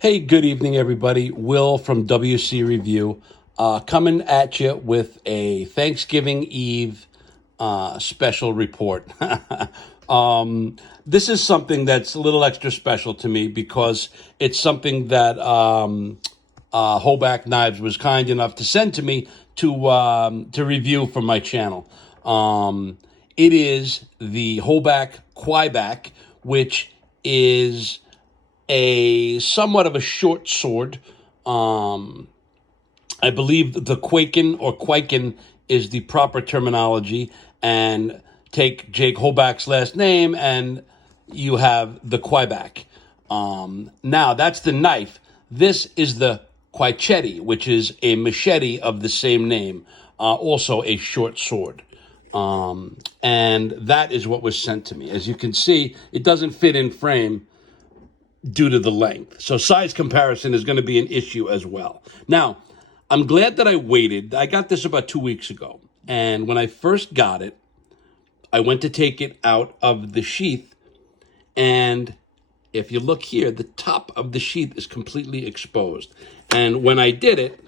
Hey, good evening, everybody. Will from WC Review coming at you with a Thanksgiving Eve special report. This is something that's a little extra special to me because it's something that Hoback Knives was kind enough to send to me to review for my channel. It is the Hoback Kwaichete, which is a somewhat of a short sword. I believe the Quaken is the proper terminology, and take Jake Hoback's last name, and you have the Kwaichete. Now that's the knife. This is the Kwaichete, which is a machete of the same name, also a short sword. And that is what was sent to me. As you can see, it doesn't fit in frame due to the length. So size comparison is going to be an issue as well. Now, I'm glad that I waited. I got this about 2 weeks ago. And when I first got it, I went to take it out of the sheath. And if you look here, the top of the sheath is completely exposed. And when I did it,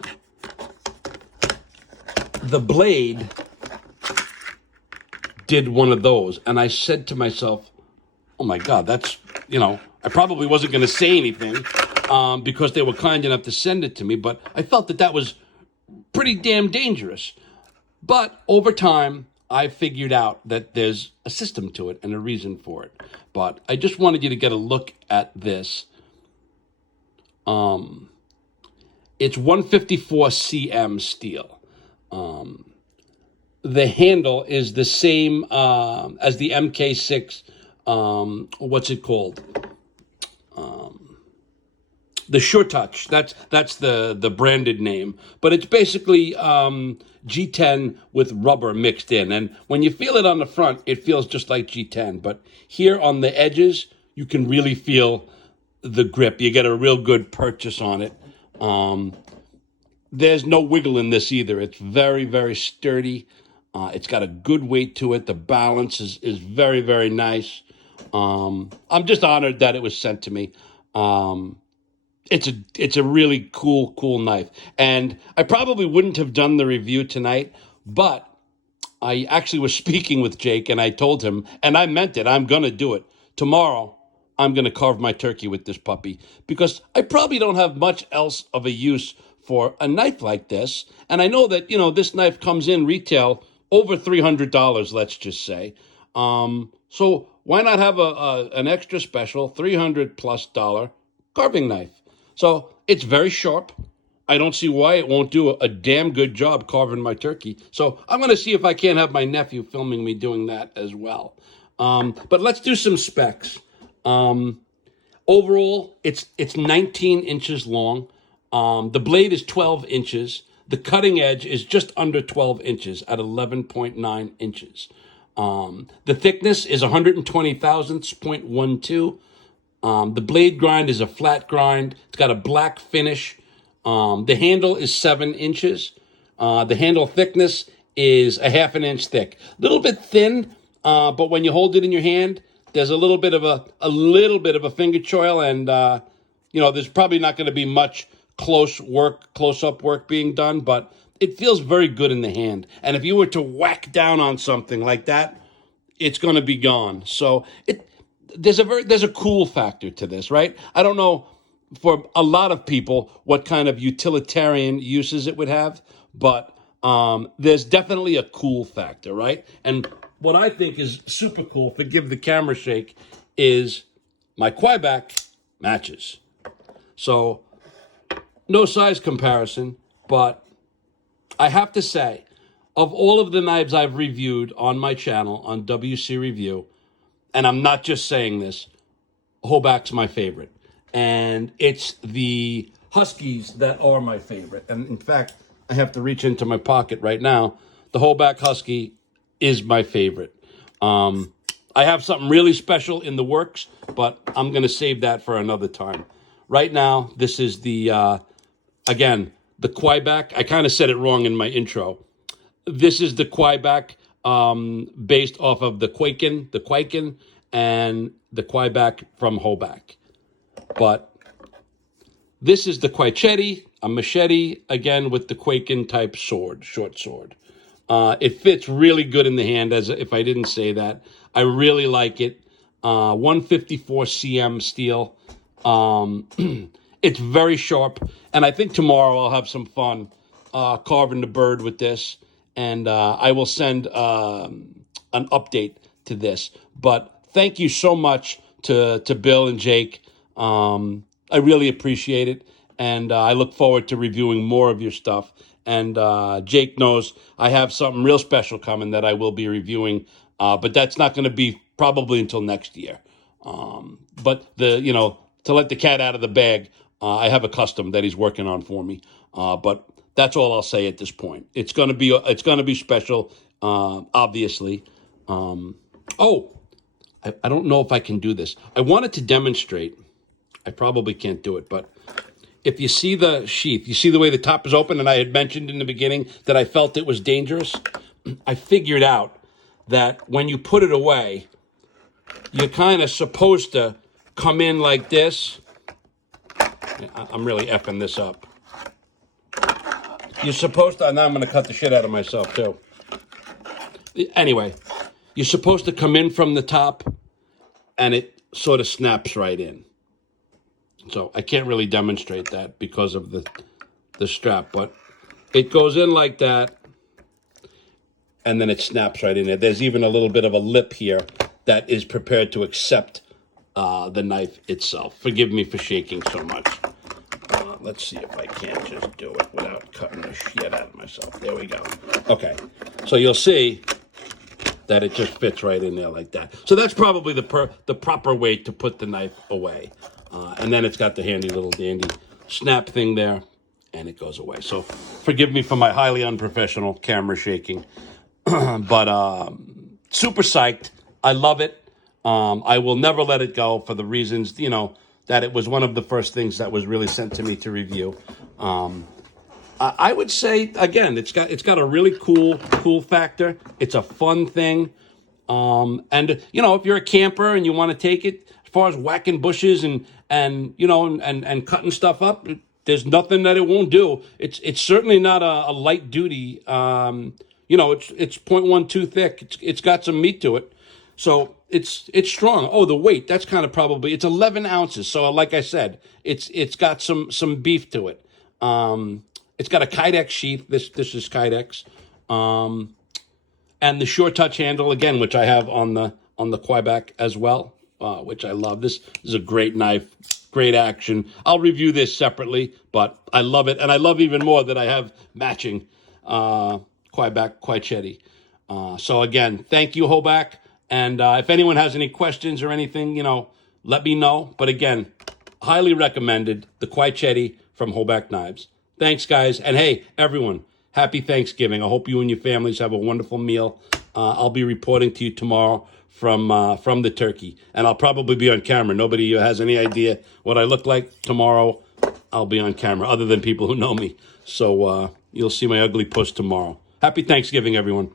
the blade did one of those. And I said to myself, oh my God, that's, I probably wasn't going to say anything because they were kind enough to send it to me, but I felt that was pretty damn dangerous. But over time, I figured out that there's a system to it and a reason for it. But I just wanted you to get a look at this. It's 154 cm steel. The handle is the same as the MK6. What's it called? The Sure Touch. That's the branded name, but it's basically G10 with rubber mixed in. And when you feel it on the front, it feels just like G10. But here on the edges, you can really feel the grip. You get a real good purchase on it. There's no wiggle in this either. It's very, very sturdy. It's got a good weight to it. The balance is very, very nice. I'm just honored that it was sent to me. It's a really cool knife. And I probably wouldn't have done the review tonight, but I actually was speaking with Jake and I told him, and I meant it, I'm going to do it. Tomorrow, I'm going to carve my turkey with this puppy because I probably don't have much else of a use for a knife like this. And I know that, this knife comes in retail over $300, let's just say. So why not have an extra special $300+ carving knife? So it's very sharp. I don't see why it won't do a damn good job carving my turkey. So I'm going to see if I can't have my nephew filming me doing that as well. But let's do some specs. Overall, it's 19 inches long. The blade is 12 inches. The cutting edge is just under 12 inches at 11.9 inches. The thickness is 120 thousandths, 0.12. The blade grind is a flat grind. It's got a black finish. The handle is 7 inches. The handle thickness is a half an inch thick. A little bit thin, but when you hold it in your hand, there's a little bit of a finger choil, and there's probably not going to be much close-up work being done, but it feels very good in the hand. And if you were to whack down on something like that, it's going to be gone. So there's a cool factor to this, right? I don't know for a lot of people what kind of utilitarian uses it would have, but there's definitely a cool factor, right? And what I think is super cool, forgive the camera shake, is my Kwaichete matches. So no size comparison, but I have to say, of all of the knives I've reviewed on my channel on WC Review, and I'm not just saying this, Hoback's my favorite. And it's the Huskies that are my favorite. And in fact, I have to reach into my pocket right now. The Hoback Husky is my favorite. I have something really special in the works, but I'm going to save that for another time. Right now, this is again, the Kwaichete. I kind of said it wrong in my intro. This is the Kwaichete based off of the Kwaiken, and the Kwaichete from Hoback. But this is the Kwaichete, a machete, again, with the Quaken type sword, short sword. It fits really good in the hand, as if I didn't say that. I really like it. 154 cm steel. It's very sharp, and I think tomorrow I'll have some fun carving the bird with this, and I will send an update to this. But thank you so much to Bill and Jake. I really appreciate it, and I look forward to reviewing more of your stuff. And Jake knows I have something real special coming that I will be reviewing, but that's not going to be probably until next year. But to let the cat out of the bag, I have a custom that he's working on for me. But that's all I'll say at this point. It's gonna be special, obviously. I don't know if I can do this. I wanted to demonstrate. I probably can't do it, but if you see the sheath, you see the way the top is open, and I had mentioned in the beginning that I felt it was dangerous. I figured out that when you put it away, you're kind of supposed to come in like this. I'm really effing this up. You're supposed to, now I'm going to cut the shit out of myself too. Anyway, you're supposed to come in from the top, and it sort of snaps right in. So I can't really demonstrate that because of the strap, but it goes in like that, and then it snaps right in there. There's even a little bit of a lip here that is prepared to accept the knife itself. Forgive me for shaking so much. Let's see if I can't just do it without cutting the shit out of myself. There we go. Okay, so you'll see that it just fits right in there like that. So that's probably the proper way to put the knife away. And then it's got the handy little dandy snap thing there, and it goes away. So forgive me for my highly unprofessional camera shaking. But super psyched. I love it. I will never let it go for the reasons, that it was one of the first things that was really sent to me to review. I would say, again, it's got a really cool factor. It's a fun thing. And if you're a camper and you want to take it as far as whacking bushes and cutting stuff up, there's nothing that it won't do. It's certainly not a light duty. It's 0.12 thick. It's got some meat to it. So it's strong. Oh, the weight, that's kind of probably, it's 11 ounces. So like I said, it's got some beef to it. It's got a Kydex sheath. This is Kydex. And the short touch handle, again, which I have on the Hoback as well, which I love. This is a great knife, great action. I'll review this separately, but I love it. And I love even more that I have matching Kwaichete. So again, thank you, Hoback. And if anyone has any questions or anything, let me know. But again, highly recommended, the Kwaichete from Hoback Knives. Thanks, guys. And hey, everyone, happy Thanksgiving. I hope you and your families have a wonderful meal. I'll be reporting to you tomorrow from the turkey. And I'll probably be on camera. Nobody has any idea what I look like. Tomorrow, I'll be on camera, other than people who know me. So you'll see my ugly puss tomorrow. Happy Thanksgiving, everyone.